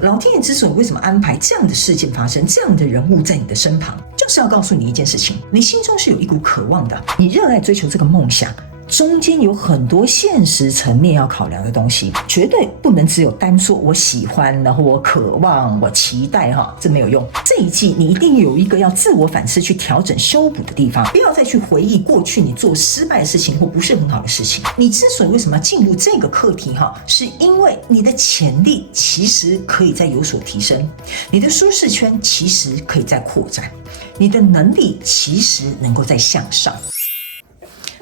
老天爷之所以为什么安排这样的事件发生，这样的人物在你的身旁，就是要告诉你一件事情：你心中是有一股渴望的，你热爱追求这个梦想。中间有很多现实层面要考量的东西，绝对不能只有单说我喜欢，然后我渴望，我期待这没有用。这一季你一定有一个要自我反思、去调整、修补的地方，不要再去回忆过去你做失败的事情或不是很好的事情。你之所以为什么要进入这个课题是因为你的潜力其实可以再有所提升，你的舒适圈其实可以再扩展，你的能力其实能够再向上。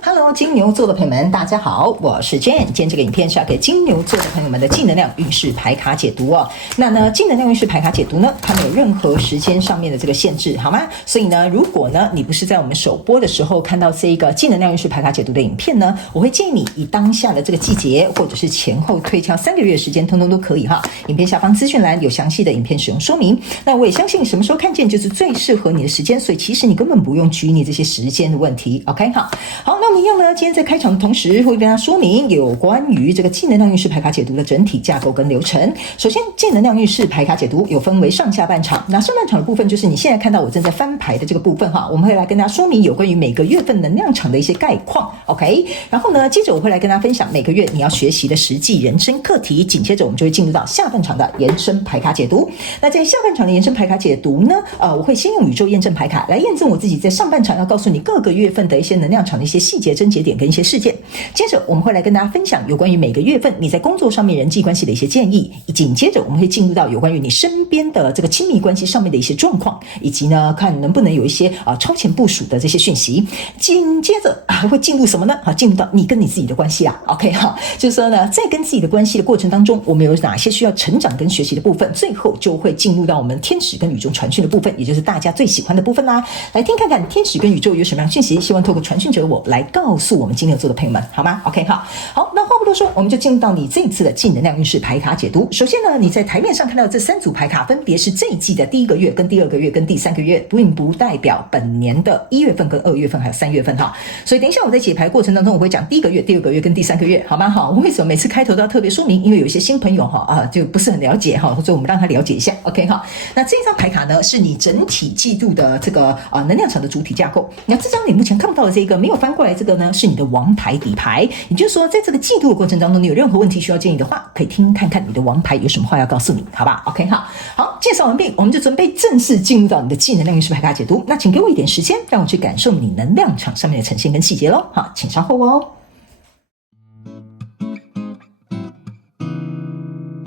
Hello， 金牛座的朋友们，大家好，我是 Jane。今天这个影片是要给金牛座的朋友们的正能量运势牌卡解读哦。那呢，正能量运势牌卡解读呢，它没有任何时间上面的这个限制，好吗？所以呢，如果呢你不是在我们首播的时候看到这个正能量运势牌卡解读的影片呢，我会建议你以当下的这个季节，或者是前后推敲3个月的时间，通通都可以哈。影片下方资讯栏有详细的影片使用说明。那我也相信什么时候看见就是最适合你的时间，所以其实你根本不用拘泥这些时间的问题。OK， 好，那么一样呢，今天在开场的同时会跟大家说明有关于这个正能量运势牌卡解读的整体架构跟流程。首先，正能量运势牌卡解读有分为上下半场，那上半场的部分就是你现在看到我正在翻牌的这个部分哈，我们会来跟大家说明有关于每个月份能量场的一些概况 ，OK。然后呢，接着我会来跟大家分享每个月你要学习的实际人生课题，紧接着我们就会进入到下半场的延伸牌卡解读。那在下半场的延伸牌卡解读呢，我会先用宇宙验证牌卡来验证我自己在上半场要告诉你各个月份的一些能量场的一些细节、症结点跟一些事件。接着我们会来跟大家分享有关于每个月份你在工作上面人际关系的一些建议，紧接着我们会进入到有关于你身边的这个亲密关系上面的一些状况，以及呢看能不能有一些超前部署的这些讯息。紧接着还会进入什么呢？进入到你跟你自己的关系啦。OK 哈，就是说呢，在跟自己的关系的过程当中，我们有哪些需要成长跟学习的部分？最后就会进入到我们天使跟宇宙传讯的部分，也就是大家最喜欢的部分啦。来听看看天使跟宇宙有什么样的讯息，希望透过传讯者我来告诉我们金牛座的朋友们，好吗 ？OK 好，那话不多说，我们就进入到你这一次的正能量运势牌卡解读。首先呢，你在台面上看到这3组牌卡，分别是这一季的第1个月、跟第2个月、跟第3个月，并不代表本年的1月份、跟2月份还有3月份哈。所以等一下我在解牌过程当中，我会讲第1个月、第2个月跟第3个月，好吗？好，为什么每次开头都要特别说明？因为有一些新朋友就不是很了解哈，所以我们让他了解一下。OK 哈，那这张牌卡呢，是你整体季度的这个能量场的主体架构。那这张你目前看不到的这个没有翻过来这个呢，是你的王牌底牌。也就是说，在这个季度的过程当中，你有任何问题需要建议的话，可以听看看你的王牌有什么话要告诉你，好吧 ？OK 好，介绍完毕，我们就准备正式进入到你的正能量运势牌卡解读。那请给我一点时间，让我去感受你能量场上面的呈现跟细节咯。好，请稍后哦。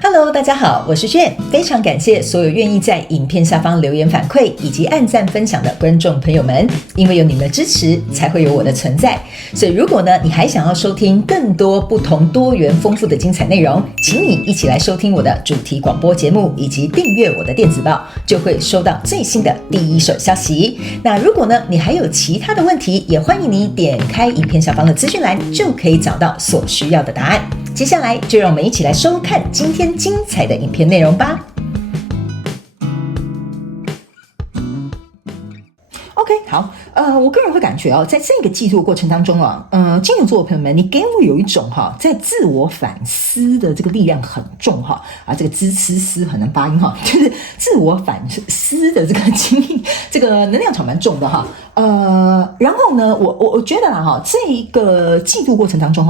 Hello， 大家好，我是Jane，非常感谢所有愿意在影片下方留言反馈以及按赞分享的观众朋友们，因为有你们的支持，才会有我的存在。所以如果呢，你还想要收听更多不同多元丰富的精彩内容，请你一起来收听我的主题广播节目，以及订阅我的电子报，就会收到最新的第一手消息。那如果呢，你还有其他的问题，也欢迎你点开影片下方的资讯栏，就可以找到所需要的答案。接下来就让我们一起来收看今天精彩的影片内容吧。OK， 好，我个人会感觉在这个季度的过程当中金牛座的朋友们，你给我有一种在自我反思的这个力量很重这个思很难发音就是自我反思的这个经历，这个能量场蛮重的然后呢，我觉得啦这一个季度过程当中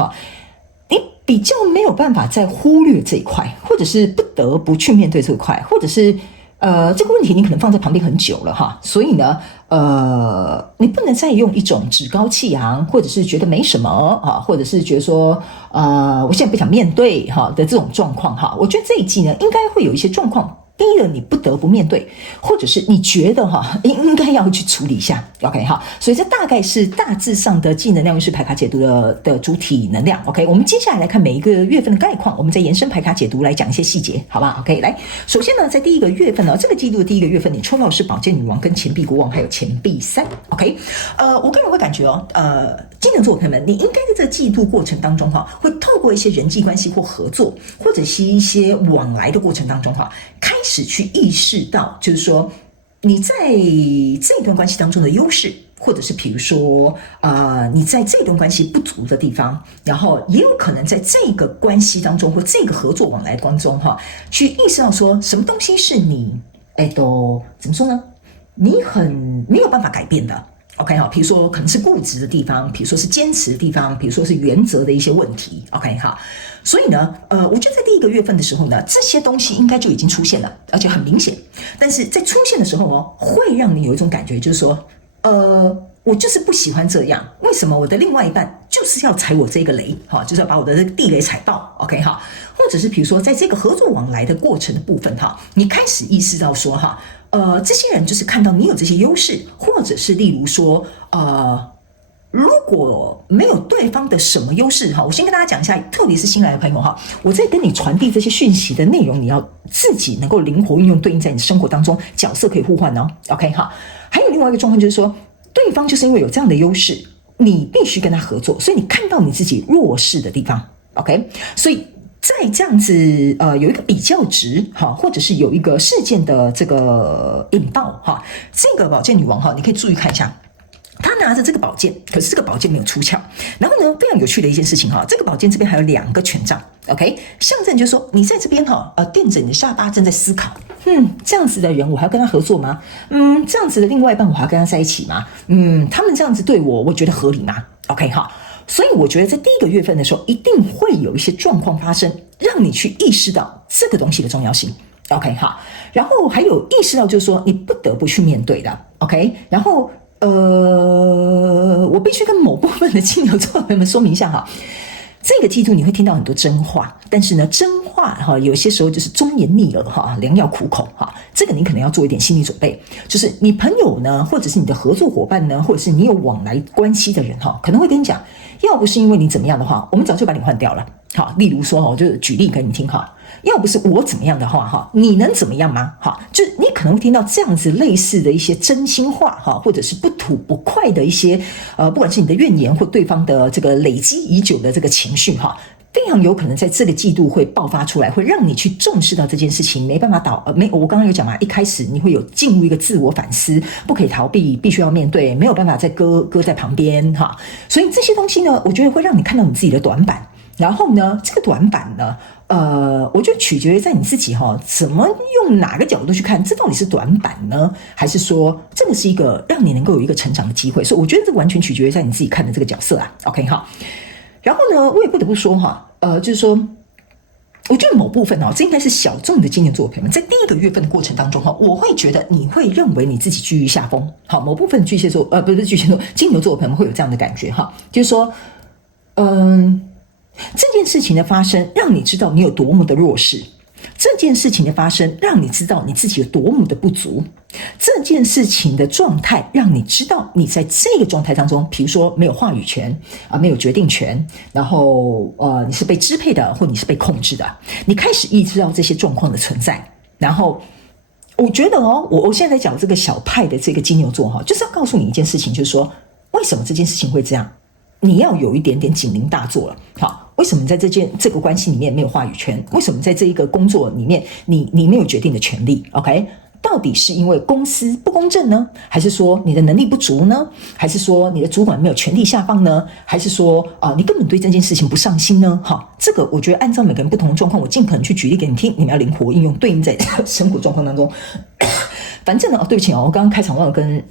你比较没有办法再忽略这一块，或者是不得不去面对这一块，或者是这个问题你可能放在旁边很久了所以呢你不能再用一种趾高气扬，或者是觉得没什么或者是觉得说我现在不想面对的这种状况我觉得这一季呢应该会有一些状况。第一个，你不得不面对，或者是你觉得应该要去处理一下 ，OK 所以这大概是大致上的正能量运势牌卡解读的主体能量 ，OK。我们接下来看每一个月份的概况，我们再延伸牌卡解读来讲一些细节，好吧 ？OK， 来，首先呢，在第1个月份呢，这个季度的第1个月份，你抽到的是宝剑女王、跟钱币国王还有钱币3 ，OK。我个人会感觉金牛座的朋友们，你应该在这个季度过程当中会透过一些人际关系或合作，或者是一些往来的过程当中开始去意识到，就是说你在这段关系当中的优势，或者是比如说你在这段关系不足的地方，然后也有可能在这个关系当中或这个合作往来当中去意识到说什么东西是你都怎么说呢？你很没有办法改变的。OK 好，比如说可能是固执的地方，比如说是坚持的地方，比如说是原则的一些问题。OK 好，所以呢，我觉得在第一个月份的时候呢，这些东西应该就已经出现了，而且很明显。但是在出现的时候会让你有一种感觉，就是说，我就是不喜欢这样，为什么我的另外一半就是要踩我这个雷？就是要把我的地雷踩爆。OK 哈，或者是比如说在这个合作往来的过程的部分你开始意识到说这些人就是看到你有这些优势，或者是例如说如果没有对方的什么优势我先跟大家讲一下，特别是新来的朋友我在跟你传递这些讯息的内容，你要自己能够灵活运用，对应在你生活当中，角色可以互换OK 哈，还有另外一个状况就是说，对方就是因为有这样的优势，你必须跟他合作，所以你看到你自己弱势的地方 OK， 所以在这样子有一个比较值或者是有一个事件的这个引爆这个宝剑女王你可以注意看一下，她拿着这个宝剑，可是这个宝剑没有出鞘。然后呢，非常有趣的一件事情这个宝剑这边还有2个权杖 ，OK， 象征就是说你在这边垫着你的下巴正在思考，这样子的人我还要跟他合作吗？这样子的另外一半我还要跟他在一起吗？他们这样子对我觉得合理吗 ？OK 哈。所以我觉得在第一个月份的时候，一定会有一些状况发生，让你去意识到这个东西的重要性。OK 哈，然后还有意识到就是说你不得不去面对的。OK， 然后我必须跟某部分的金牛座的朋友们说明一下这个季度你会听到很多真话，但是呢，真话有些时候就是忠言逆耳良药苦口这个你可能要做一点心理准备。就是你朋友呢，或者是你的合作伙伴呢，或者是你有往来关系的人可能会跟你讲，要不是因为你怎么样的话，我们早就把你换掉了。例如说我就举例给你听要不是我怎么样的话你能怎么样吗？就你可能会听到这样子类似的一些真心话或者是不吐不快的一些不管是你的怨言或对方的这个累积已久的这个情绪非常有可能在这个季度会爆发出来，会让你去重视到这件事情，没办法我刚刚有讲嘛，一开始你会有进入一个自我反思，不可以逃避，必须要面对，没有办法再搁在旁边所以这些东西呢，我觉得会让你看到你自己的短板。然后呢，这个短板呢，我觉得取决于在你自己怎么用哪个角度去看，这到底是短板呢，还是说这个是一个让你能够有一个成长的机会？所以我觉得这完全取决于在你自己看的这个角色OK 然后呢，我也不得不说就是说，我觉得某部分这应该是小众的金牛座朋友们，在第一个月份的过程当中我会觉得你会认为你自己居于下风。某部分巨蟹座不是巨蟹座，金牛座朋友们会有这样的感觉就是说，这件事情的发生让你知道你有多么的弱势，这件事情的发生让你知道你自己有多么的不足，这件事情的状态让你知道你在这个状态当中，比如说没有话语权没有决定权，然后你是被支配的，或你是被控制的，你开始意识到这些状况的存在。然后我觉得我现在在讲这个小派的这个金牛座就是要告诉你一件事情，就是说为什么这件事情会这样，你要有一点点警铃大作了。为什么在这个关系里面没有话语权？为什么在这一个工作里面你没有决定的权利 ？OK， 到底是因为公司不公正呢，还是说你的能力不足呢，还是说你的主管没有权力下放呢，还是说你根本对这件事情不上心呢？这个我觉得按照每个人不同的状况，我尽可能去举例给你听，你们要灵活应用，对应在生活状况当中。反正呢，对不起我刚刚开场忘了跟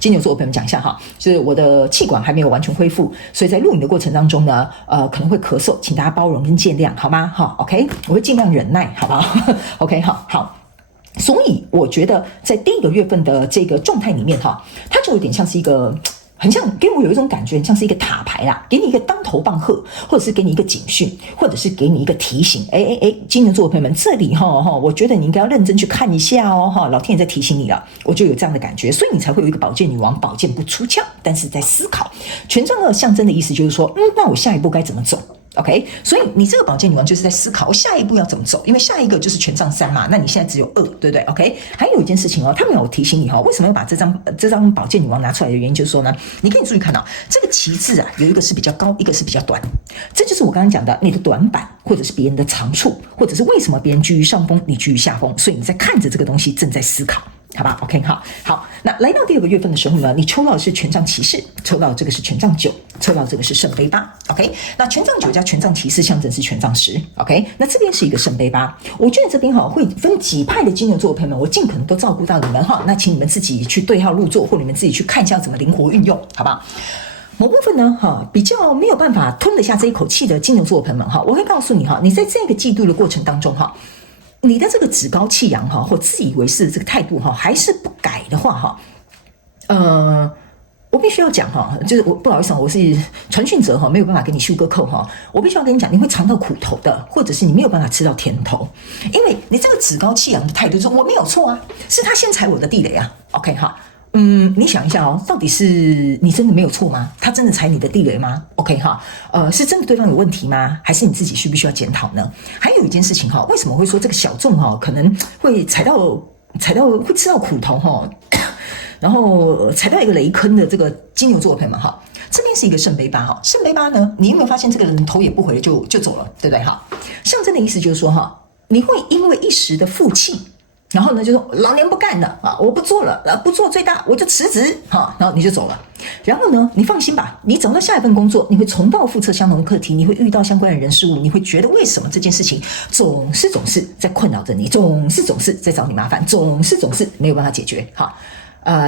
金牛座的朋友们讲一下就是我的气管还没有完全恢复，所以在录影的过程当中呢，可能会咳嗽，请大家包容跟见谅，好吗？OK， 我会尽量忍耐，好不好？OK， 好。所以我觉得在第一个月份的这个状态里面它就有点像是一个。很像给我有一种感觉，很像是一个塔牌啦，给你一个当头棒喝，或者是给你一个警讯，或者是给你一个提醒。金牛座的朋友们，这里我觉得你应该要认真去看一下老天爷在提醒你了，我就有这样的感觉，所以你才会有一个宝剑女王，宝剑不出鞘，但是在思考。权杖2象征的意思就是说，那我下一步该怎么走？OK， 所以你这个宝剑女王就是在思考下一步要怎么走，因为下一个就是权杖3嘛，那你现在只有2，对不对 ？OK， 还有一件事情他们有提醒你为什么要把这张宝剑女王拿出来的原因，就是说呢，你可以注意看这个旗帜有一个是比较高，一个是比较短，这就是我刚刚讲的你的短板，或者是别人的长处，或者是为什么别人居于上风，你居于下风，所以你在看着这个东西正在思考。好吧 ？OK， 好，那来到第二个月份的时候呢，你抽到的是权杖骑士，抽到这个是权杖9，抽到这个是圣杯8 ，OK， 那权杖9加权杖骑士象征是权杖10 ，OK， 那这边是一个圣杯8，我觉得这边会分几派的金牛座的朋友们，我尽可能都照顾到你们那请你们自己去对号入座，或你们自己去看一下怎么灵活运用，好吧？某部分呢，比较没有办法吞得下这一口气的金牛座的朋友们，我会告诉你，你在这个季度的过程当中，你的这个趾高气扬或自以为是的这个态度还是不改的话我必须要讲就是我不好意思我是传讯者没有办法给你sugar coat我必须要跟你讲，你会尝到苦头的，或者是你没有办法吃到甜头，因为你这个趾高气扬的态度说我没有错啊，是他先踩我的地雷啊 ，OK 你想一下到底是你真的没有错吗？他真的踩你的地雷吗 ？OK 是真的对方有问题吗？还是你自己需不需要检讨呢？还有一件事情为什么会说这个小众可能会踩到会吃到苦头然后踩到一个雷坑的这个金牛座的朋友们这边是一个圣杯8圣杯8呢，你有没有发现这个人头也不回就走了，对不对象征的意思就是说你会因为一时的负气。然后呢，就说老娘不干了我不做了不做最大我就辞职然后你就走了。然后呢，你放心吧，你找到下一份工作，你会重蹈覆辙相同的课题，你会遇到相关的人事物，你会觉得为什么这件事情总是在困扰着你，总是在找你麻烦，总是没有办法解决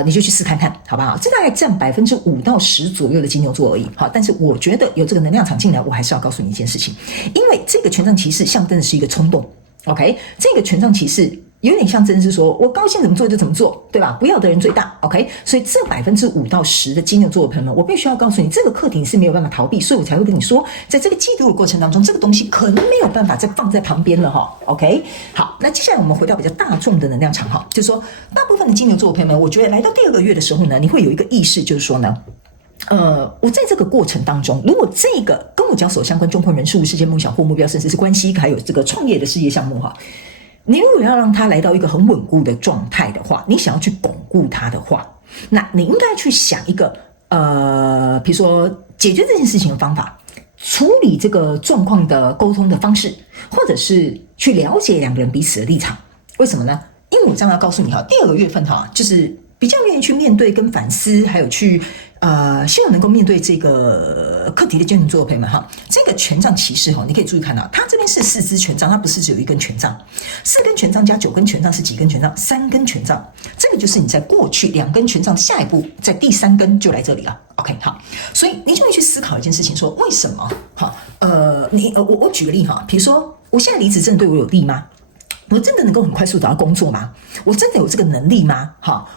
你就去试看看，好不好？这大概占5%到10%左右的金牛座而已。但是我觉得有这个能量场进来，我还是要告诉你一件事情，因为这个权杖骑士象征的是一个冲动。OK， 这个权杖骑士有点象征是说我高兴怎么做就怎么做，对吧？不要的人最大 ，OK？ 所以这5%到10%的金牛座的朋友们，我必须要告诉你，这个课题是没有办法逃避，所以我才会跟你说，在这个季度的过程当中，这个东西可能没有办法再放在旁边了，OK？ 好，那接下来我们回到比较大众的能量场就是说，大部分的金牛座的朋友们，我觉得来到第2个月的时候呢，你会有一个意识，就是说呢。我在这个过程当中，如果这个跟我交手相关状况、人事物、事件、梦想或目标，甚至是关系，还有这个创业的事业项目你如果要让它来到一个很稳固的状态的话，你想要去巩固它的话，那你应该去想一个比如说解决这件事情的方法，处理这个状况的沟通的方式，或者是去了解两个人彼此的立场。为什么呢？因为我这样要告诉你第2个月份就是比较愿意去面对跟反思，还有去希望能够面对这个课题的金牛座的朋友们这个权杖骑士你可以注意看到，它这边是4支权杖，它不是只有1根权杖，4根权杖加9根权杖是几根权杖？3根权杖，这个就是你在过去2根权杖下一步在第3根就来这里了。OK， 好，所以你就会去思考一件事情，说为什么我举个例比如说我现在离职真的对我有利吗？我真的能够很快速找到工作吗？我真的有这个能力吗？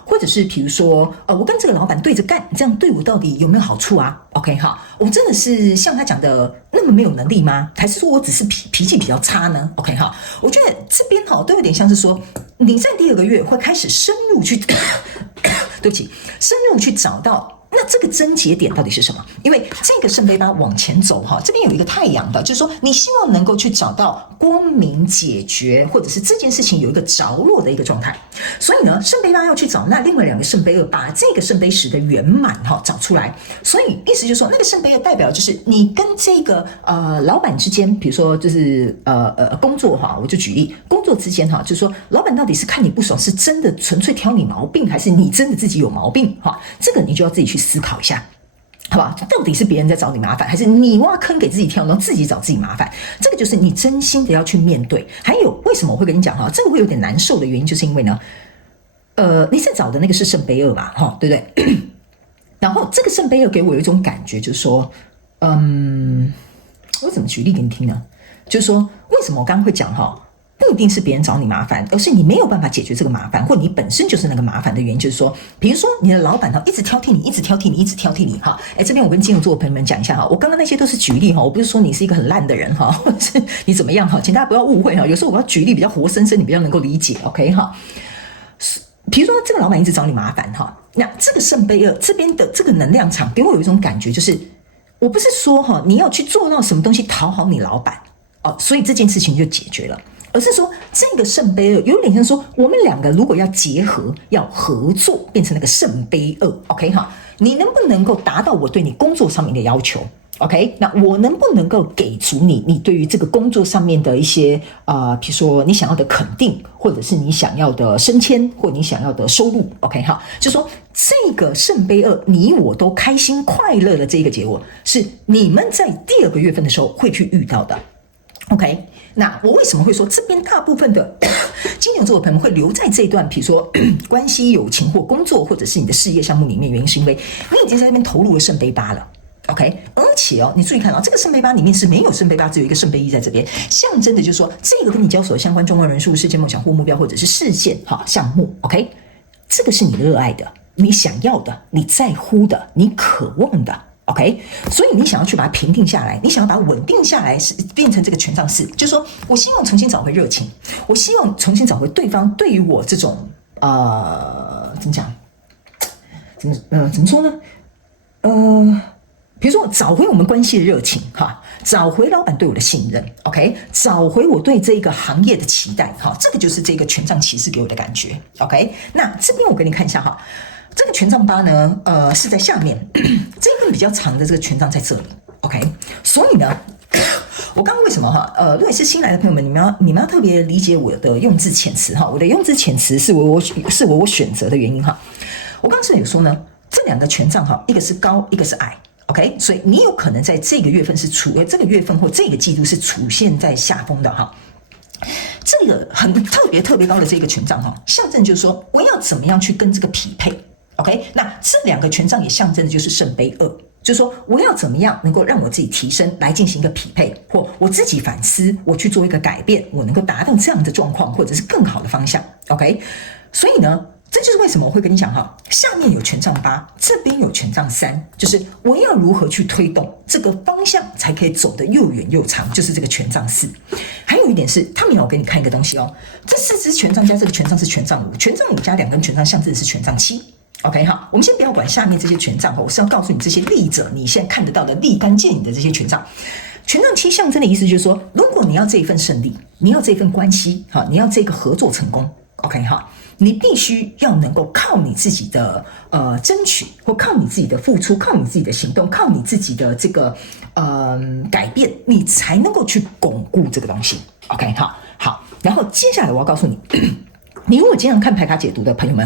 或者是比如说我跟这个老板对着干，这样对我到底有没有好处啊 ？OK， 我真的是像他讲的那么没有能力吗？还是说我只是脾气比较差呢 ？OK， 我觉得这边都有点像是说你在第2个月会开始深入去，对不起，深入去找到。那这个症结点到底是什么？因为这个圣杯8往前走这边有一个太阳的，就是说你希望能够去找到光明解决，或者是这件事情有一个着落的一个状态。所以呢，圣杯8要去找那另外2个圣杯2，把这个圣杯10的圆满找出来。所以意思就是说，那个圣杯2代表就是你跟这个老板之间，比如说就是工作我就举例，工作之间就是说老板到底是看你不爽，是真的纯粹挑你毛病，还是你真的自己有毛病这个你就要自己去思考一下，好吧？到底是别人在找你麻烦，还是你挖坑给自己跳，然后自己找自己麻烦？这个就是你真心的要去面对。还有，为什么我会跟你讲这个会有点难受的原因，就是因为呢，你在找的那个是圣杯2嘛，对不对？然后这个圣杯2给我有一种感觉，就是说，我怎么举例给你听呢？就是说，为什么我刚刚会讲不一定是别人找你麻烦，而是你没有办法解决这个麻烦，或你本身就是那个麻烦的原因。就是说，比如说你的老板一直挑剔你，一直挑剔你，一直挑剔你这边我跟金牛座的朋友们讲一下我刚刚那些都是举例我不是说你是一个很烂的人或者是你怎么样请大家不要误会有时候我要举例比较活生生，你比较能够理解 OK 比如说这个老板一直找你麻烦那这个圣杯2这边的这个能量场给我有一种感觉，就是我不是说你要去做到什么东西讨好你老板所以这件事情就解决了。而是说这个圣杯2有点像说我们2个如果要结合要合作变成那个圣杯2 OK 你能不能够达到我对你工作上面的要求？ OK， 那我能不能够给足你对于这个工作上面的一些比如说你想要的肯定，或者是你想要的升迁，或你想要的收入 ，OK 哈，就说这个圣杯二，你我都开心快乐的这个结果，是你们在第二个月份的时候会去遇到的。OK， 那我为什么会说这边大部分的金牛座的朋友们会留在这段，比如说关系、友情或工作，或者是你的事业项目里面，原因是因为你已经在那边投入了圣杯八了。OK， 而且你注意看这个圣杯八里面是没有圣杯八，只有一个圣杯一在这边，象征的就是说这个跟你交手的相关重要人数、事件、梦想或目标，或者是事件项目 ，OK， 这个是你热爱的、你想要的、你在乎的、你渴望的。OK， 所以你想要去把它平定下来，你想要把它稳定下来，是变成这个权杖四，就是说我希望重新找回热情，我希望重新找回对方对于我这种怎么讲，怎么说呢？比如说找回我们关系的热情找回老板对我的信任 ，OK， 找回我对这个行业的期待这个就是这个权杖骑士给我的感觉 ，OK。那这边我给你看一下这个权杖八呢，是在下面，这份比较长的这个权杖在这里 ，OK。所以呢，我刚刚为什么如果是新来的朋友们，你们要特别理解我的用字遣词我的用字遣词是我选择的原因我刚才有说呢，这两个权杖一个是高，一个是矮。OK， 所以你有可能在这个月份这个月份或这个季度是处现在下风的这个很特别高的这个权杖象征就是说我要怎么样去跟这个匹配 OK， 那这两个权杖也象征的就是圣杯二，就是说我要怎么样能够让我自己提升来进行一个匹配，或我自己反思，我去做一个改变，我能够达到这样的状况或者是更好的方向 OK。 所以呢，这就是为什么我会跟你讲下面有权杖八，这边有权杖三，就是我要如何去推动这个方向才可以走得又远又长，就是这个权杖四。还有一点是，他们有给你看一个东西这四支权杖加这个权杖是权杖五，权杖五加两根权杖象征的是权杖七。OK 我们先不要管下面这些权杖我是要告诉你这些立着你现在看得到的立竿见影的这些权杖。权杖七象征的意思就是说，如果你要这一份胜利，你要这份关系你要这个合作成功 OK 你必须要能够靠你自己的争取，或靠你自己的付出，靠你自己的行动，靠你自己的这个改变，你才能够去巩固这个东西 OK 好，然后接下来我要告诉你你如果经常看牌卡解读的朋友们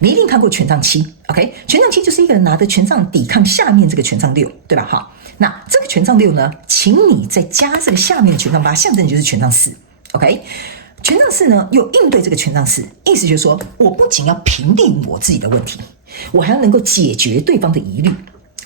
你一定看过权杖七 OK， 权杖七就是一个人拿着权杖抵抗下面这个权杖六，对吧那这个权杖六呢，请你再加这个下面的权杖八，象征就是权杖四 OK。权杖四呢，又应对这个权杖四，意思就是说，我不仅要评定我自己的问题，我还要能够解决对方的疑虑。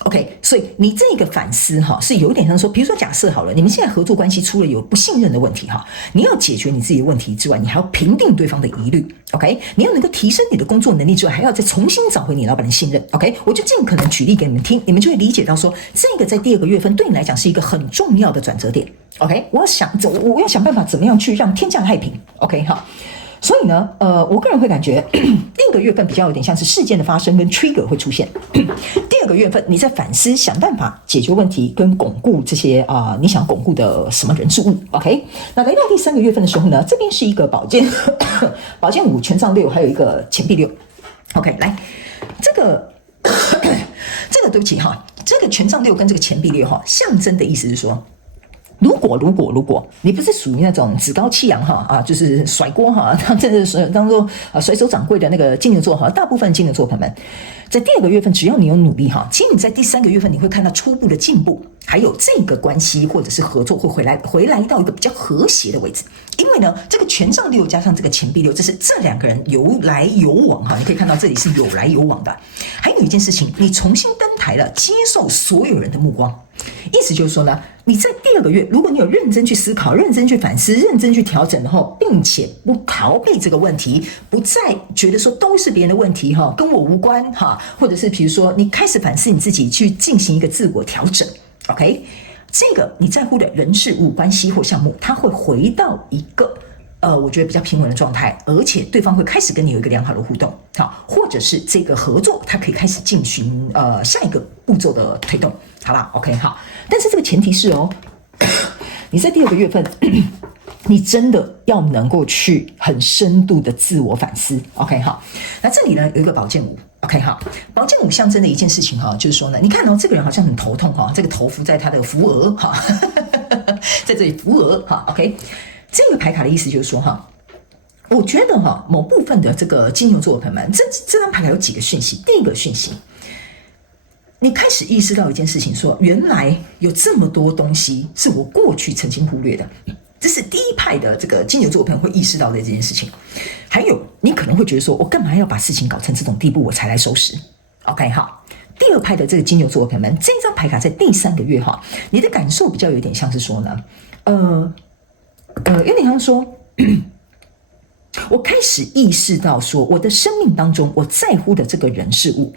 OK， 所以你这个反思是有点像说，比如说假设好了，你们现在合作关系出了有不信任的问题你要解决你自己的问题之外，你还要评定对方的疑虑。OK， 你要能够提升你的工作能力之外，还要再重新找回你老板的信任。OK， 我就尽可能举例给你们听，你们就会理解到说，这个在第二个月份对你来讲是一个很重要的转折点。OK， 我要想办法怎么样去让天降太平。OK 所以呢，我个人会感觉第一个月份比较有点像是事件的发生跟 trigger 会出现，第二个月份你在反思、想办法解决问题跟巩固这些你想巩固的什么人事物。OK， 那来到第三个月份的时候呢，这边是一个宝剑五、权杖六，还有一个钱币六。OK， 来这个对不起这个权杖六跟这个钱币六象征的意思是说，如果你不是属于那种趾高气扬就是甩锅真的是当做甩手掌柜的那个金牛座大部分金牛座朋友们，在第二个月份，只要你有努力其实你在第三个月份你会看到初步的进步，还有这个关系或者是合作会回来到一个比较和谐的位置。因为呢，这个权杖六加上这个钱币六，这是这两个人游来游往你可以看到这里是有来有往的。还有一件事情，你重新登台了，接受所有人的目光。意思就是说呢，你在第二个月，如果你有认真去思考、认真去反思、认真去调整，然后并且不逃避这个问题，不再觉得说都是别人的问题跟我无关或者是比如说你开始反思你自己，去进行一个自我调整。OK， 这个你在乎的人事物、关系或项目，它会回到一个我觉得比较平稳的状态，而且对方会开始跟你有一个良好的互动，或者是这个合作它可以开始进行下一个步骤的推动，好吧 ？OK， 好，但是这个前提是你在第二个月份你真的要能够去很深度的自我反思。 OK 好，那这里呢有一个宝剑五。 OK 好，宝剑五象征的一件事情哈，就是说呢，你看哦，这个人好像很头痛哈，这个头伏在他的扶额哈，在这里扶额哈。 OK， 这个牌卡的意思就是说哈，我觉得哈，某部分的这个金牛座的朋友们，这张牌卡有几个讯息。第一个讯息，你开始意识到一件事情，说原来有这么多东西是我过去曾经忽略的。这是第一派的这个金牛座朋友会意识到的这件事情。还有，你可能会觉得说，我干嘛要把事情搞成这种地步，我才来收拾 ？OK， 好。第二派的这个金牛座朋友们，这张牌卡在第3个月哈，你的感受比较有点像是说呢，有点像说，我开始意识到说，我的生命当中我在乎的这个人事物，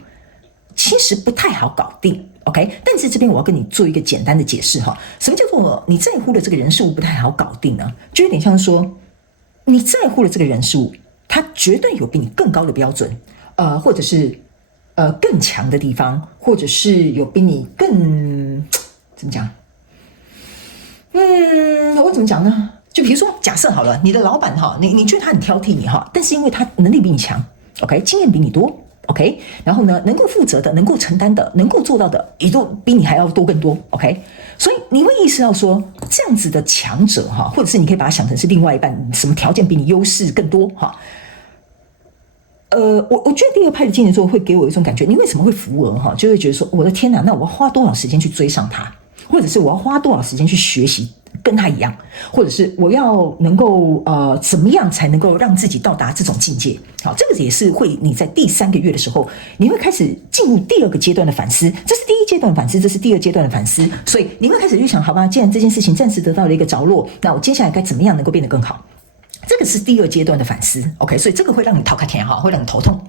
其实不太好搞定。OK， 但是这边我要跟你做一个简单的解释哈，什么叫做你在乎的这个人事物不太好搞定呢？就有点像说，你在乎的这个人事物，它绝对有比你更高的标准，或者是更强的地方，或者是有比你更怎么讲？我怎么讲呢？就比如说，假设好了，你的老板哈，你觉得他很挑剔你哈，但是因为他能力比你强 ，OK， 经验比你多。OK， 然后呢，能够负责的、能够承担的、能够做到的，也都比你还要多更多。OK， 所以你会意识到说，这样子的强者哈，或者是你可以把它想成是另外一半，什么条件比你优势更多哈。我觉得第二派的金牛座会给我一种感觉，你为什么会扶额哈？就会觉得说，我的天哪，那我要花多少时间去追上他，或者是我要花多少时间去学习跟他一样，或者是我要能够怎么样才能够让自己到达这种境界？好，这个也是会你在第3个月的时候，你会开始进入第2个阶段的反思。这是第1阶段的反思，这是第2阶段的反思，所以你会开始去想，好吧，既然这件事情暂时得到了一个着落，那我接下来该怎么样能够变得更好？这个是第2阶段的反思 ，OK， 所以这个会让你头卡甜哈，会让你头痛。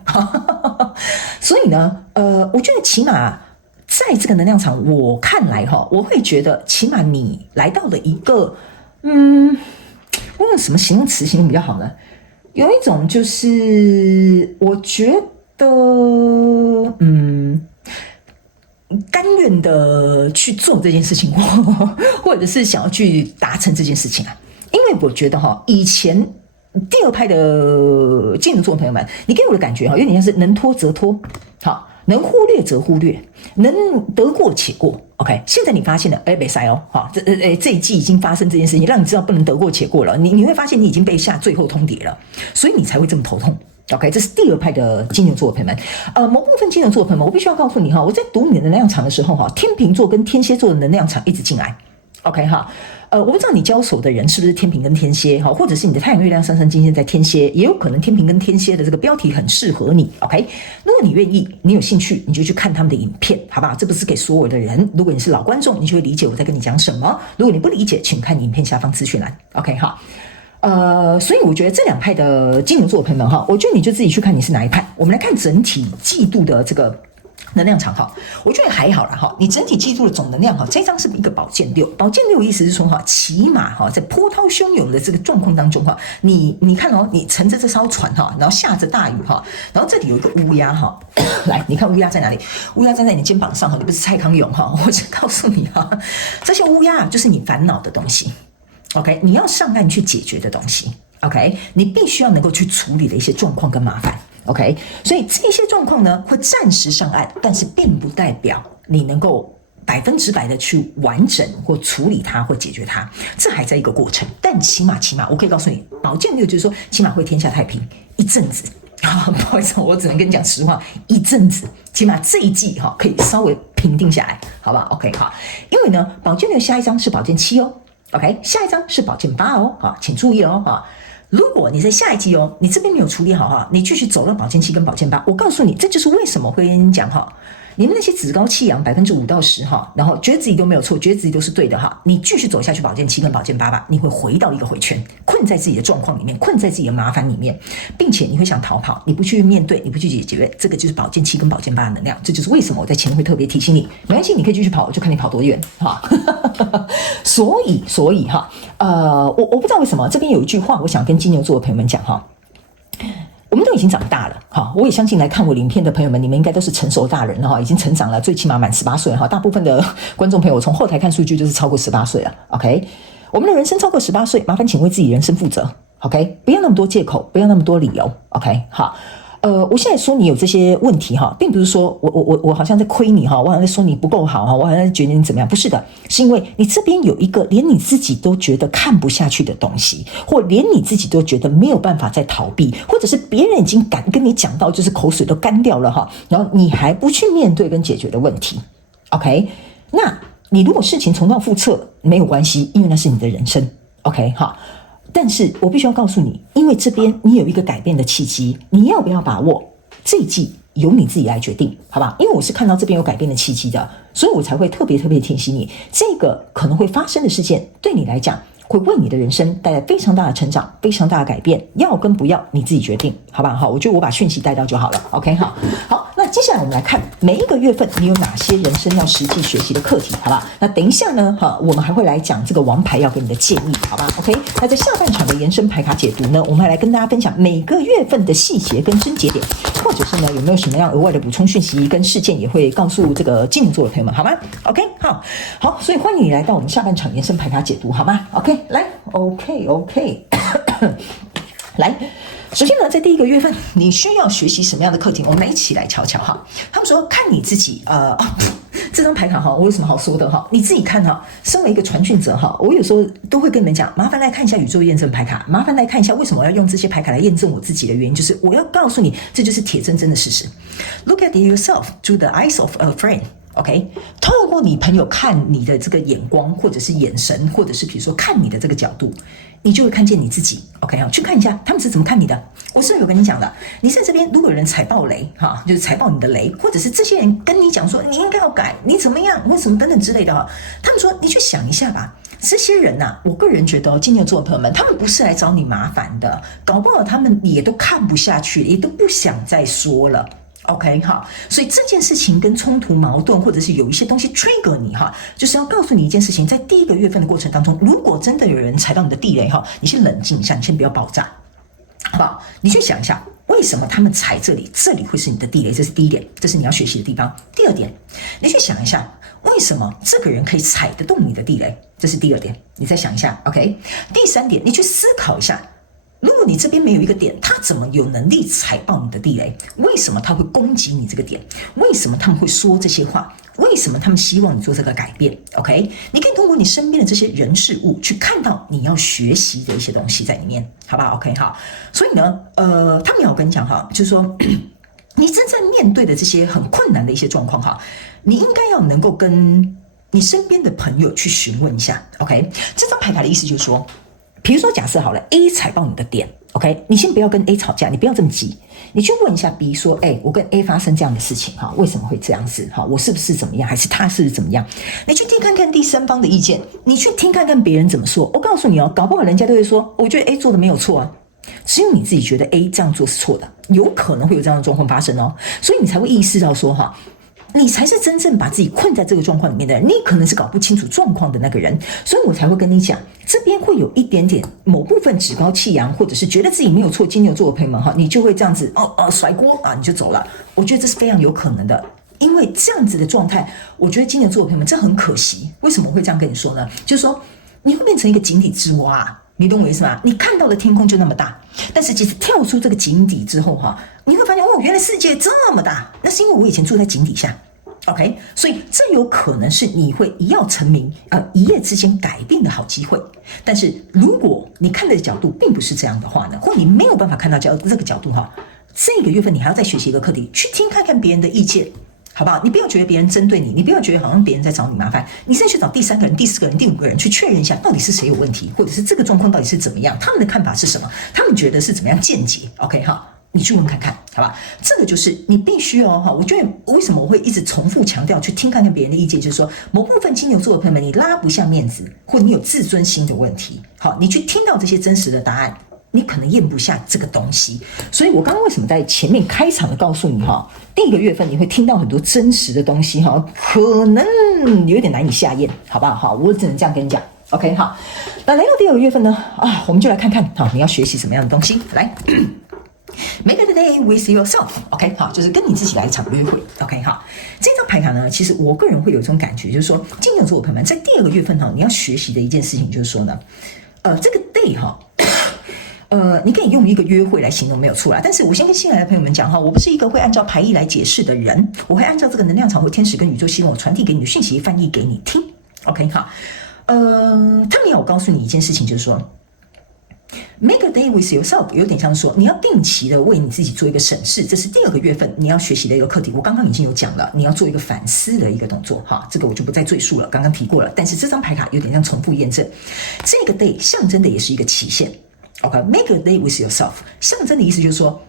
所以呢，我觉得起码在这个能量场，我看来哈，我会觉得起码你来到了一个，我用什么形容词形容比较好呢？有一种就是，我觉得，甘愿的去做这件事情，或者是想要去达成这件事情啊。因为我觉得哈，以前第2派的金牛座朋友们，你给我的感觉哈，有点像是能拖则拖，好，能忽略则忽略，能得过且过。OK， 现在你发现了，没塞哦，哈，这一季已经发生这件事情，让你知道不能得过且过了。你会发现你已经被下最后通牒了，所以你才会这么头痛。OK， 这是第2派的金牛座的朋友们。某部分金牛座的朋友们，我必须要告诉你哈，我在读你的能量场的时候哈，天秤座跟天蝎座的能量场一直进来。OK 哈，我不知道你交手的人是不是天秤跟天蝎哈，或者是你的太阳、月亮、上升、金星在天蝎，也有可能天秤跟天蝎的这个标题很适合你。OK， 如果你愿意，你有兴趣，你就去看他们的影片，好不好？这不是给所有的人。如果你是老观众，你就会理解我在跟你讲什么；如果你不理解，请看影片下方资讯栏。OK 哈，所以我觉得这2派的金牛座的朋友们哈，我觉得你就自己去看你是哪一派。我们来看整体季度的这个能量场哈，我觉得还好啦哈。你整体记住的总能量哈，这张是一个宝剑6。宝剑6的意思是说哈，起码哈，在波涛汹涌的这个状况当中哈，你看哦，你乘着这艘船哈，然后下着大雨哈，然后这里有一个乌鸦哈，来，你看乌鸦在哪里？乌鸦站在你肩膀上哈，你不是蔡康永哈，我就告诉你哈，这些乌鸦就是你烦恼的东西。OK， 你要上岸去解决的东西。OK， 你必须要能够去处理的一些状况跟麻烦。OK， 所以这些状况呢会暂时上岸，但是并不代表你能够100%的去完整或处理它或解决它，这还在一个过程。但起码，我可以告诉你，宝剑6就是说，起码会天下太平一阵子。不好意思，我只能跟你讲实话，一阵子，起码这一季哈可以稍微平定下来，好不好 ？OK 好，因为呢，宝剑6下一张是宝剑7哦 ，OK， 下一张是宝剑8哦，好，请注意哦，哈。如果你在下一季哦，你这边没有处理好哈，你继续走到宝剑7跟宝剑8，我告诉你，这就是为什么会跟你讲哈，你们那些趾高气扬5%到10%哈，然后觉得自己都没有错，觉得自己都是对的哈，你继续走下去宝剑7跟宝剑8吧，你会回到一个回圈，困在自己的状况里面，困在自己的麻烦里面，并且你会想逃跑，你不去面对，你不去解决，这个就是宝剑7跟宝剑8的能量，这就是为什么我在前面会特别提醒你，没关系，你可以继续跑，我就看你跑多远哈。所以哈，我不知道为什么这边有一句话，我想跟金牛座的朋友们讲哈。我们都已经长大了哈，我也相信来看我影片的朋友们，你们应该都是成熟大人了哈，已经成长了，最起码满18岁哈。大部分的观众朋友从后台看数据就是超过18岁了。OK，我们的人生超过18岁，麻烦请为自己人生负责。OK， 不要那么多借口，不要那么多理由。OK， 好。我现在说你有这些问题哈，并不是说我好像在亏你哈，我好像在说你不够好哈，我好像在觉得你怎么样，不是的，是因为你这边有一个连你自己都觉得看不下去的东西，或连你自己都觉得没有办法再逃避，或者是别人已经敢跟你讲到就是口水都干掉了哈，然后你还不去面对跟解决的问题。OK， 那你如果事情重蹈覆辙没有关系，因为那是你的人生。OK， 好。但是我必须要告诉你，因为这边你有一个改变的契机，你要不要把握？这一季由你自己来决定，好吧？因为我是看到这边有改变的契机的，所以我才会特别提醒你，这个可能会发生的事件，对你来讲会为你的人生带来非常大的成长，非常大的改变，要跟不要你自己决定，好吧？好，我觉得我把讯息带到就好了。OK， 好。那接下来我们来看每一个月份你有哪些人生要实际学习的课题，好吧？那等一下呢，我们还会来讲这个王牌要给你的建议，好吧 ？OK， 那在下半场的延伸牌卡解读呢，我们还来跟大家分享每个月份的细节跟症结点，或者是呢有没有什么样额外的补充讯息跟事件，也会告诉这个金牛座的朋友们，好吗 ？OK， 好，所以欢迎你来到我们下半场延伸牌卡解读，好吗 ？OK， 来 ，OK， 来。首先呢，在第一个月份，你需要学习什么样的课题？我们来一起来瞧瞧哈。他们说，看你自己这张牌卡哈，我有什么好说的哈？你自己看哈。身为一个传讯者哈，我有时候都会跟你们讲，麻烦来看一下宇宙验证牌卡，麻烦来看一下为什么我要用这些牌卡来验证我自己的原因，就是我要告诉你，这就是铁铮铮的事实。Look at yourself through the eyes of a friend。OK， 透过你朋友看你的这个眼光，或者是眼神，或者是比如说看你的这个角度，你就会看见你自己。OK， 好，去看一下他们是怎么看你的。我是有跟你讲的，你在这边如果有人踩爆雷哈，就是踩爆你的雷，或者是这些人跟你讲说你应该要改，你怎么样，或什么等等之类的哈，他们说你去想一下吧。这些人啊，我个人觉得金牛座的朋友们，他们不是来找你麻烦的，搞不好他们也都看不下去，也都不想再说了。OK， 好，所以这件事情跟冲突矛盾，或者是有一些东西 trigger 你哈，就是要告诉你一件事情，在第一个月份的过程当中，如果真的有人踩到你的地雷哈，你先冷静一下，你先不要爆炸，好不好？你去想一下，为什么他们踩这里，这里会是你的地雷？这是第一点，这是你要学习的地方。第二点，你去想一下，为什么这个人可以踩得动你的地雷？这是第二点，你再想一下。OK， 第三点，你去思考一下。如果你这边没有一个点，他怎么有能力踩爆你的地雷？为什么他会攻击你这个点？为什么他们会说这些话？为什么他们希望你做这个改变 ？OK， 你可以通过你身边的这些人事物去看到你要学习的一些东西在里面，好不好 ？OK， 好。所以呢，他们也要跟你讲哈，就是说，你正在面对的这些很困难的一些状况哈，你应该要能够跟你身边的朋友去询问一下。OK， 这张牌卡的意思就是说。比如说，假设好了 ，A 踩爆你的点 ，OK， 你先不要跟 A 吵架，你不要这么急，你去问一下 B 说，我跟 A 发生这样的事情哈，为什么会这样子哈？我是不是怎么样，还是他是不是怎么样？你去听看看第三方的意见，你去听看看别人怎么说。我告诉你哦，搞不好人家都会说，我觉得 A 做的没有错啊，只有你自己觉得 A 这样做是错的，有可能会有这样的状况发生哦，所以你才会意识到说哈。你才是真正把自己困在这个状况里面的人，你可能是搞不清楚状况的那个人，所以我才会跟你讲，这边会有一点点某部分趾高气扬，或者是觉得自己没有错，金牛座的朋友们哈，你就会这样子甩锅啊，你就走了。我觉得这是非常有可能的，因为这样子的状态，我觉得金牛座的朋友们这很可惜。为什么我会这样跟你说呢？就是说你会变成一个井底之蛙啊。你懂我意思吗？你看到的天空就那么大，但是其实跳出这个井底之后哈，你会发现原来世界这么大，那是因为我以前住在井底下。OK， 所以这有可能是你会一跃成名一夜之间改变的好机会。但是如果你看的角度并不是这样的话呢，或你没有办法看到这个角度哈，这个月份你还要再学习一个课题，去听看看别人的意见。好不好？你不要觉得别人针对你，你不要觉得好像别人在找你麻烦，你是去找第三个人、第四个人、第五个人去确认一下，到底是谁有问题，或者是这个状况到底是怎么样，他们的看法是什么，他们觉得是怎么样见解 ？OK 哈，你去问看看，好吧？这个就是你必须我觉得为什么我会一直重复强调去听看看别人的意见，就是说某部分金牛座的朋友们，你拉不下面子，或你有自尊心的问题，好，你去听到这些真实的答案。你可能咽不下这个东西，所以我刚刚为什么在前面开场的告诉你第一个月份你会听到很多真实的东西可能有点难以下咽，好不好？我只能这样跟你讲 ，OK 好。那来到第二个月份呢我们就来看看你要学习什么样的东西。来， Make a day with yourself，OK， 好，就是跟你自己来一场约会，OK， 好。这张牌卡呢，其实我个人会有一种感觉，就是说，金牛座的朋友们，在第2个月份哈，你要学习的一件事情就是说呢，这个 day 哈。你可以用一个约会来形容没有错啦，但是我先跟新来的朋友们讲哈，我不是一个会按照牌意来解释的人，我会按照这个能量场或天使跟宇宙希望我传递给你的讯息翻译给你听 ，OK 好，他们要我告诉你一件事情，就是说 ，make a day with yourself 有点像说你要定期的为你自己做一个审视，这是第2个月份你要学习的一个课题。我刚刚已经有讲了，你要做一个反思的一个动作哈，这个我就不再赘述了，刚刚提过了。但是这张牌卡有点像重复验证，这个 day 象征的也是一个期限。OK，make a day with yourself， 象征的意思就是说，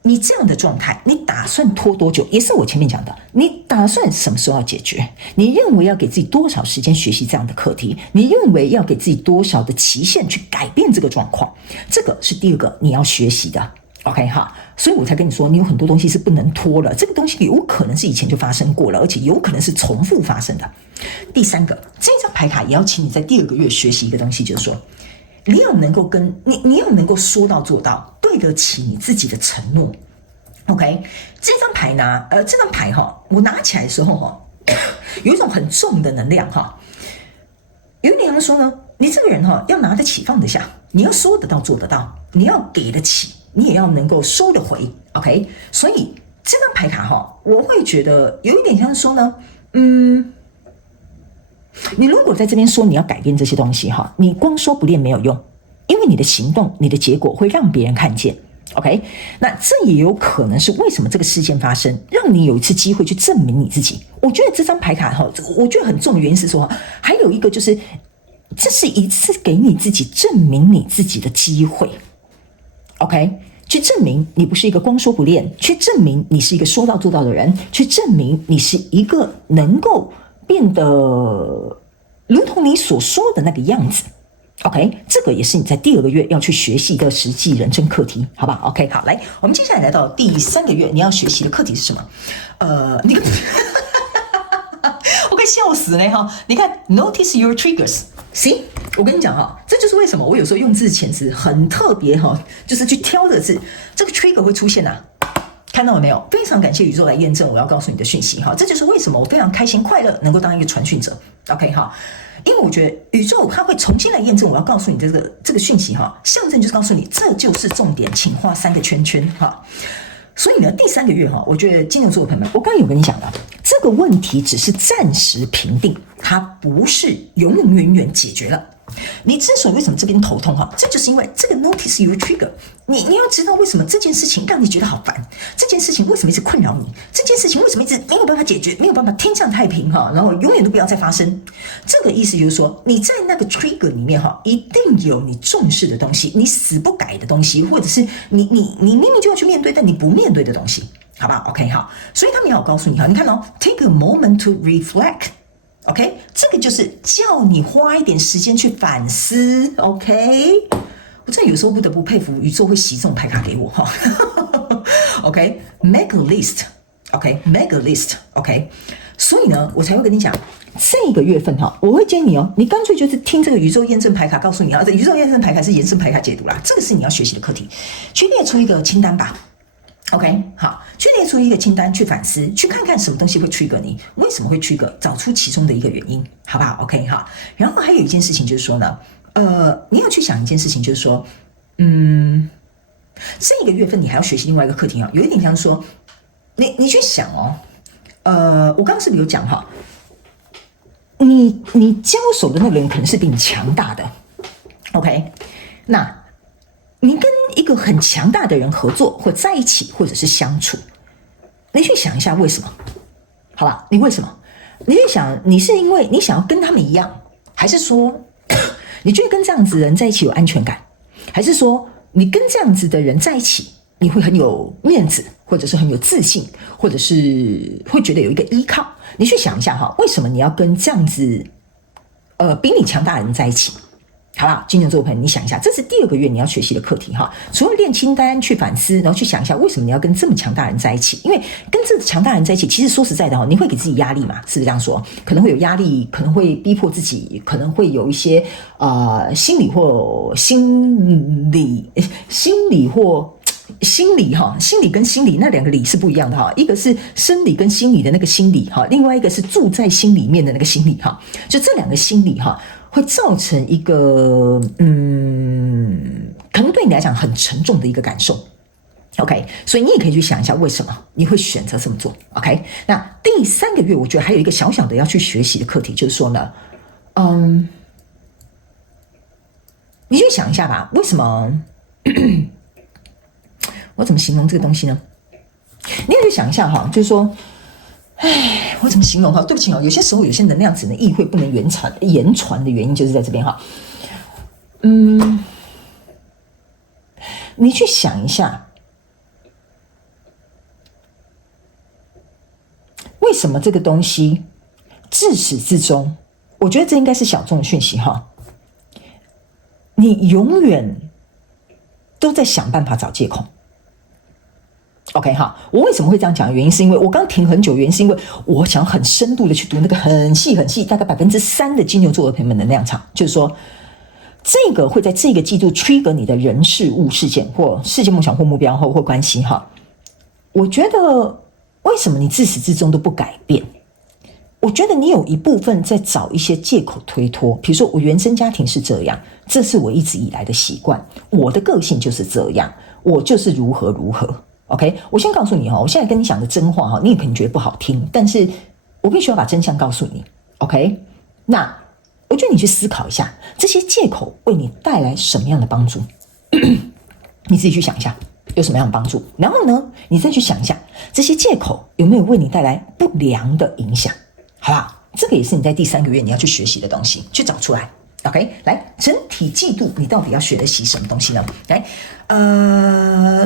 你这样的状态，你打算拖多久？也是我前面讲的，你打算什么时候要解决？你认为要给自己多少时间学习这样的课题？你认为要给自己多少的期限去改变这个状况？这个是第2个你要学习的。OK 哈，所以我才跟你说，你有很多东西是不能拖了，这个东西有可能是以前就发生过了，而且有可能是重复发生的。第3个，这张牌卡也要请你在第2个月学习一个东西，就是说。你要能够你要能够说到做到，对得起你自己的承诺。OK， 这张牌呢，这张牌哈，我拿起来的时候哈，有一种很重的能量哈。有点像说呢，你这个人哈，要拿得起放得下，你要说得到做得到，你要给得起，你也要能够收得回。OK， 所以这张牌卡哈，我会觉得有一点像说呢，你如果在这边说你要改变这些东西哈，你光说不练没有用，因为你的行动、你的结果会让别人看见。OK， 那这也有可能是为什么这个事件发生，让你有一次机会去证明你自己。我觉得这张牌卡哈，我觉得很重的原因是说，还有一个就是，这是一次给你自己证明你自己的机会。OK， 去证明你不是一个光说不练，去证明你是一个说到做到的人，去证明你是一个能够变得如同你所说的那个样子。OK， 这个也是你在第2个月要去学习的实际人生课题，好吧 ？OK， 好，来，我们接下来来到第3个月，你要学习的课题是什么？你我快笑死了哈！你看 ，notice your triggers。See， 我跟你讲哈，这就是为什么我有时候用字遣词很特别哈，就是去挑的字，这个 trigger 会出现啊。看到了没有？非常感谢宇宙来验证我要告诉你的讯息哈，这就是为什么我非常开心快乐能够当一个传讯者。OK 哈，因为我觉得宇宙它会重新来验证我要告诉你的这个讯息哈，象征就是告诉你这就是重点，请画3个圈圈哈。所以呢，第3个月哈，我觉得金牛座的朋友们，我刚刚有跟你讲了，这个问题只是暂时平定，它不是永永远远解决了。你之所以为什么这边头痛哈，这就是因为这个 notice your trigger， 你要知道为什么这件事情让你觉得好烦，这件事情为什么一直困扰你，这件事情为什么一直没有办法解决，没有办法天降太平哈，然后永远都不要再发生。这个意思就是说，你在那个 trigger 里面哈，一定有你重视的东西，你死不改的东西，或者是你明明就要去面对，但你不面对的东西，好吧 ？OK 好，所以他们要告诉你哈，你看哦 ，take a moment to reflect。OK， 这个就是叫你花一点时间去反思。OK， 我真的有时候不得不佩服宇宙会洗这种牌卡给我哈。OK，make a list。OK，make a list。OK， 所以呢，我才会跟你讲，这个月份哈，我会建议你哦，你干脆就是听这个宇宙验证牌卡告诉你啊，这宇宙验证牌卡是延伸牌卡解读啦，这个是你要学习的课题，去列出一个清单吧。OK， 好，去列出一个清单，去反思，去看看什么东西会 trigger 你，为什么会 trigger， 找出其中的一个原因，好不好 ？OK， 好。然后还有一件事情就是说呢，你要去想一件事情，就是说，这个月份你还要学习另外一个课题啊，有一点像说，你去想哦，我刚刚是不是有讲哈，你交手的那个人可能是比你强大的 ，OK， 那。你跟一个很强大的人合作或在一起，或者是相处，你去想一下为什么？好吧，你为什么？你去想，你是因为你想要跟他们一样，还是说你觉得跟这样子的人在一起有安全感，还是说你跟这样子的人在一起你会很有面子，或者是很有自信，或者是会觉得有一个依靠？你去想一下哈，为什么你要跟这样子比你强大的人在一起？好不好？金牛座的朋友，你想一下，这是第2个月你要学习的课题哈。除了练清单、去反思，然后去想一下为什么你要跟这么强大的人在一起？因为跟这强大人在一起，其实说实在的哈，你会给自己压力嘛？是不是这样说？可能会有压力，可能会逼迫自己，可能会有一些心理或心理哈，心理跟心理那两个理是不一样的哈，一个是生理跟心理的那个心理哈，另外一个是住在心里面的那个心理哈，就这两个心理哈，会造成一个可能对你来讲很沉重的一个感受。OK， 所以你也可以去想一下为什么你会选择这么做。OK， 那第3个月，我觉得还有一个小小的要去学习的课题，就是说呢，你去想一下吧，为什么？我怎么形容这个东西呢？你也去想一下哈，就是说，我怎么形容哈？对不起哦，有些时候有些能量只能意会不能言传的原因就是在这边哈。你去想一下，为什么这个东西自始至终，我觉得这应该是小众的讯息哈。你永远都在想办法找借口。OK 哈，我为什么会这样讲的原因，是因为我刚停很久，原因是因为我想很深度的去读那个很细很细，大概3%的金牛座的朋友们能量场，就是说，这个会在这个季度 trigger 你的人事物事件或世界梦想或目标或关系哈。我觉得为什么你自始至终都不改变？我觉得你有一部分在找一些借口推脱，比如说我原生家庭是这样，这是我一直以来的习惯，我的个性就是这样，我就是如何如何。OK， 我先告诉你哈，我现在跟你讲的真话哈，你也可能觉得不好听，但是我必须要把真相告诉你。OK， 那我觉得你去思考一下，这些借口为你带来什么样的帮助？你自己去想一下，有什么样的帮助？然后呢，你再去想一下，这些借口有没有为你带来不良的影响？好不好？这个也是你在第3个月你要去学习的东西，去找出来。OK， 来，整体季度你到底要学得习什么东西呢？来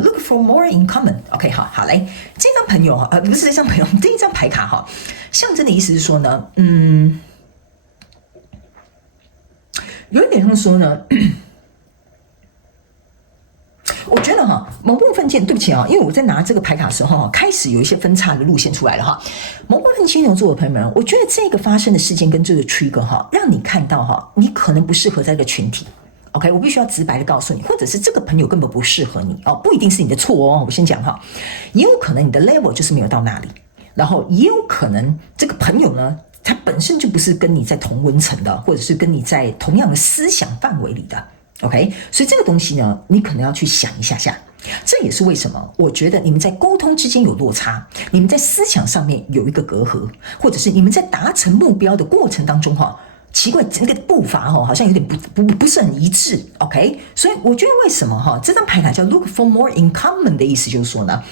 ，look for more in common。OK， 好，来，这张朋友不是这张朋友，这一张牌卡哈，象征的意思是说呢，有一点像说呢。我觉得哈，某部分对不起啊，因为我在拿这个牌卡的时候，开始有一些分叉的路线出来了哈。某部分金牛座的朋友们，我觉得这个发生的事件跟这个 trigger 哈，让你看到哈，你可能不适合在这个群体。OK， 我必须要直白的告诉你，或者是这个朋友根本不适合你哦，不一定是你的错哦。我先讲哈，也有可能你的 level 就是没有到那里，然后也有可能这个朋友呢，他本身就不是跟你在同温层的，或者是跟你在同样的思想范围里的。OK， 所以这个东西呢，你可能要去想一下下。这也是为什么我觉得你们在沟通之间有落差，你们在思想上面有一个隔阂，或者是你们在达成目标的过程当中奇怪，那个步伐好像有点不是很一致。OK， 所以我觉得为什么这张牌卡叫 Look for more in common 的意思就是说呢，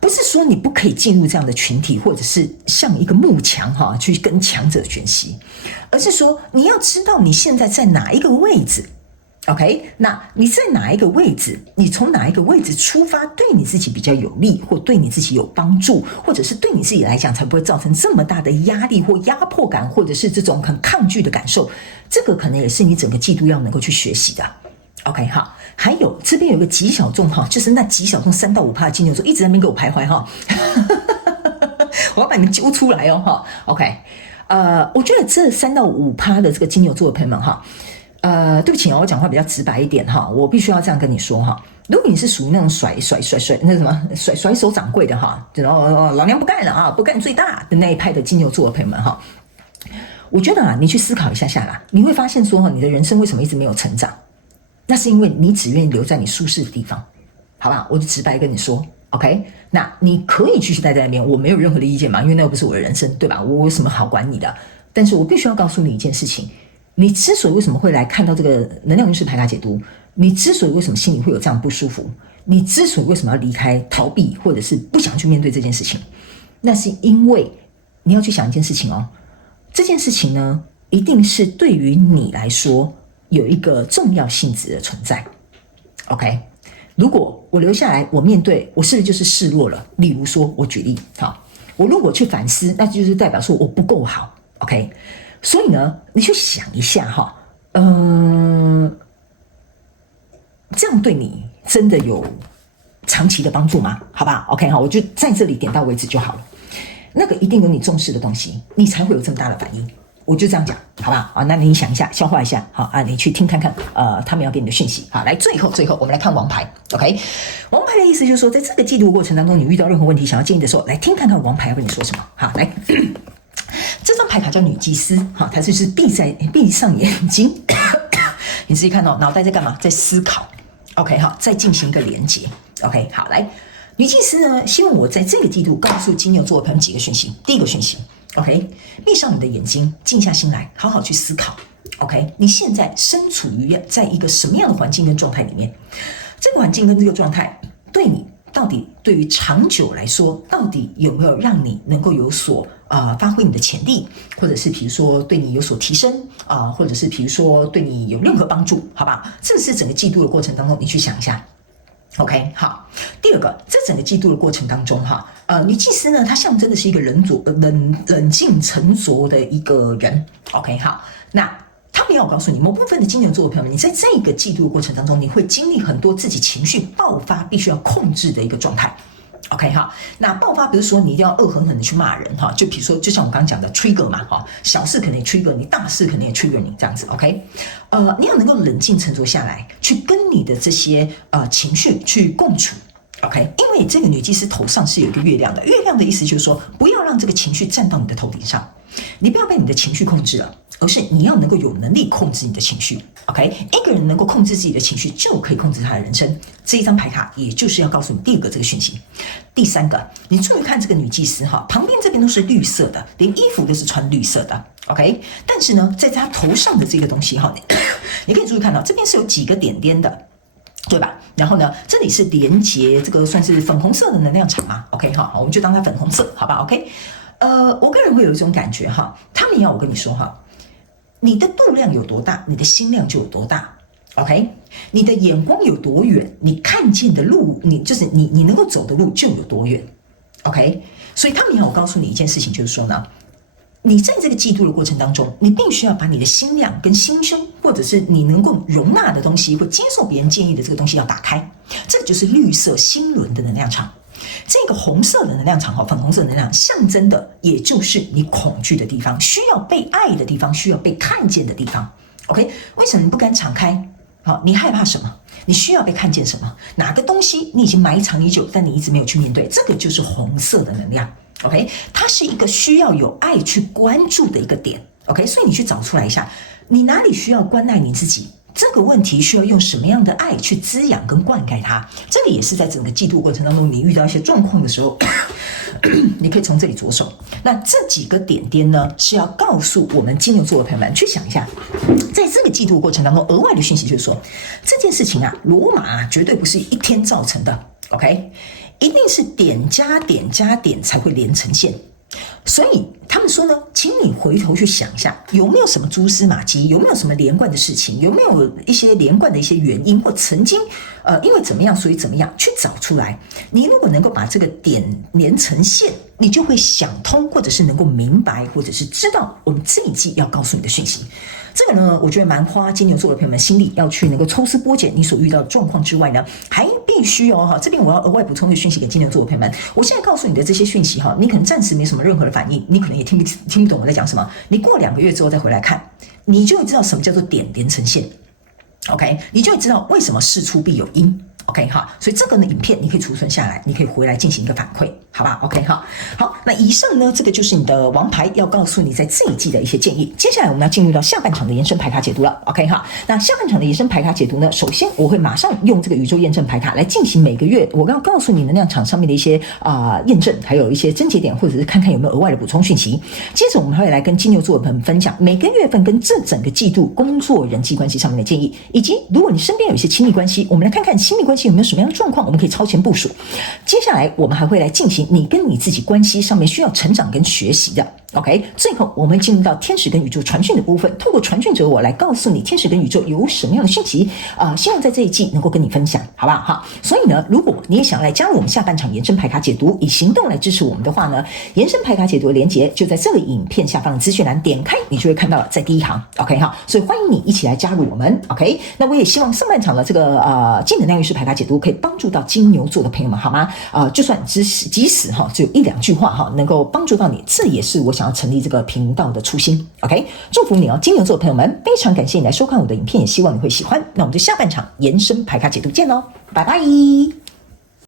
不是说你不可以进入这样的群体，或者是像一个幕墙去跟强者学习，而是说你要知道你现在在哪一个位置。OK， 那你在哪一个位置？你从哪一个位置出发，对你自己比较有利，或对你自己有帮助，或者是对你自己来讲才不会造成这么大的压力或压迫感，或者是这种很抗拒的感受。这个可能也是你整个季度要能够去学习的。OK， 好，还有这边有个极小众就是那极小众3到5%的金牛座一直在那边给我徘徊我要把你们揪出来哦OK， 我觉得这3到5%的这个金牛座的朋友们对不起我讲话比较直白一点我必须要这样跟你说如果你是属于那种甩那什么甩手掌柜的然后老娘不干了不干最大的那一派的金牛座的朋友们我觉得你去思考一下下啦，你会发现说你的人生为什么一直没有成长？那是因为你只愿意留在你舒适的地方，好吧？我就直白跟你说 ，OK？ 那你可以继续待在那边，我没有任何的意见嘛，因为那又不是我的人生，对吧？我有什么好管你的？但是我必须要告诉你一件事情。你之所以为什么会来看到这个能量运势牌卡解读，你之所以为什么心里会有这样不舒服，你之所以为什么要离开、逃避，或者是不想去面对这件事情，那是因为你要去想一件事情这件事情呢，一定是对于你来说有一个重要性质的存在。OK， 如果我留下来，我面对，我是不是就是示弱了？例如说，我举例我如果去反思，那就是代表说我不够好。OK。所以呢，你去想一下这样对你真的有长期的帮助吗？好吧 ，OK 我就在这里点到为止就好了。那个一定有你重视的东西，你才会有这么大的反应。我就这样讲，好不好？啊，那你想一下，消化一下，好啊，你去听看看，他们要给你的讯息。好，来，最后我们来看王牌 ，OK？ 王牌的意思就是说，在这个季度过程当中，你遇到任何问题想要建议的时候，来听看看王牌要跟你说什么。好，来，这张牌卡叫女祭司，好，它就是闭上眼睛，你自己看到脑袋在干嘛？在思考。OK， 好，再进行一个连结。OK， 好，来，女祭司呢，希望我在这个季度告诉金牛座的朋友几个讯息。第一个讯息 ，OK， 闭上你的眼睛，静下心来，好好去思考。OK， 你现在身处于在一个什么样的环境跟状态里面？这个环境跟这个状态对你到底对于长久来说，到底有没有让你能够有所发挥你的潜力，或者是比如说对你有所提升或者是比如说对你有任何帮助，好吧？这是整个季度的过程当中，你去想一下。OK， 好。第二个，在整个季度的过程当中，女祭司呢，她象征的是一个冷静沉着的一个人。OK， 好，那他们要告诉你，某部分的金牛座的朋友们，你在这个季度的过程当中，你会经历很多自己情绪爆发，必须要控制的一个状态。OK 哈，那爆发不是说你一定要恶狠狠的去骂人哈，就比如说，就像我刚刚讲的 trigger 嘛哈，小事可能也 trigger 你，大事可能也 trigger 你这样子 OK， 你要能够冷静沉着下来，去跟你的这些情绪去共处 OK， 因为这个女祭司头上是有一个月亮的，月亮的意思就是说，不要让这个情绪站到你的头顶上，你不要被你的情绪控制了。而是你要能够有能力控制你的情绪 ，OK？ 一个人能够控制自己的情绪，就可以控制他的人生。这一张牌卡，也就是要告诉你第二个这个讯息。第三个，你注意看这个女祭司哈，旁边这边都是绿色的，连衣服都是穿绿色的 ，OK？ 但是呢，在她头上的这个东西哈，你可以注意看到这边是有几个点点的。对吧？然后呢，这里是连接这个算是粉红色的能量场嘛 ？OK 哈，我们就当它粉红色，好吧 ？OK， 我个人会有一种感觉哈，他们要我跟你说哈。你的度量有多大，你的心量就有多大 ，OK？ 你的眼光有多远，你看见的路，你能够走的路就有多远 ，OK？ 所以他们要我告诉你一件事情，就是说呢，你在这个季度的过程当中，你必须要把你的心量跟心胸，或者是你能够容纳的东西，或接受别人建议的这个东西要打开，这个就是绿色心轮的能量场。这个红色的能量场粉红色能量象征的，也就是你恐惧的地方，需要被爱的地方，需要被看见的地方。OK， 为什么你不敢敞开？好，你害怕什么？你需要被看见什么？哪个东西你已经埋藏已久，但你一直没有去面对？这个就是红色的能量。OK， 它是一个需要有爱去关注的一个点。OK， 所以你去找出来一下，你哪里需要关爱你自己？这个问题需要用什么样的爱去滋养跟灌溉它？这个也是在整个季度过程当中，你遇到一些状况的时候，你可以从这里着手。那这几个点点呢，是要告诉我们金牛座的朋友们去想一下，在这个季度过程当中，额外的讯息就是说，这件事情罗马绝对不是一天造成的 ，OK， 一定是点加点加点才会连成线。所以他们说呢，请你回头去想一下，有没有什么蛛丝马迹，有没有什么连贯的事情，有没有一些连贯的一些原因，或曾经因为怎么样所以怎么样去找出来。你如果能够把这个点连成线，你就会想通，或者是能够明白，或者是知道我们这一季要告诉你的讯息。这个呢，我觉得蛮花金牛座的朋友们心力要去能够抽丝剥茧你所遇到的状况之外呢，还必须这边我要额外补充一个讯息给金牛座的朋友们。我现在告诉你的这些讯息你可能暂时没什么任何的反应，你可能也听不懂我在讲什么。你过2个月之后再回来看，你就会知道什么叫做点连成线。OK， 你就会知道为什么事出必有因。OK 哈，所以这个呢，影片你可以储存下来，你可以回来进行一个反馈，好吧 ？OK 哈，好，那以上呢，这个就是你的王牌要告诉你在这一季的一些建议。接下来我们要进入到下半场的延伸牌卡解读了 ，OK 哈。那下半场的延伸牌卡解读呢，首先我会马上用这个宇宙验证牌卡来进行每个月我要告诉你能量场上面的一些验证，还有一些症结点，或者是看看有没有额外的补充讯息。接着我们会来跟金牛座的朋友们分享每个月份跟这整个季度工作人际关系上面的建议，以及如果你身边有一些亲密关系，我们来看看亲密关系有没有什么样的状况，我们可以超前部署。接下来我们还会来进行你跟你自己关系上面需要成长跟学习的。OK， 最后我们会进入到天使跟宇宙传讯的部分，透过传讯者我来告诉你天使跟宇宙有什么样的讯息希望在这一季能够跟你分享，好不好哈？所以呢，如果你也想来加入我们下半场延伸牌卡解读，以行动来支持我们的话呢，延伸牌卡解读的连结就在这个影片下方的资讯栏，点开你就会看到了，在第一行 OK 哈，所以欢迎你一起来加入我们 OK。那我也希望上半场的这个净能量运势牌卡解读可以帮助到金牛座的朋友们，好吗？就算即使只有1-2句话能够帮助到你，这也是我想要成立这个频道的初心。OK， 祝福你哦，金牛座的朋友们，非常感谢你来收看我的影片，也希望你会喜欢。那我们就下半场延伸牌卡解读见喽，拜拜。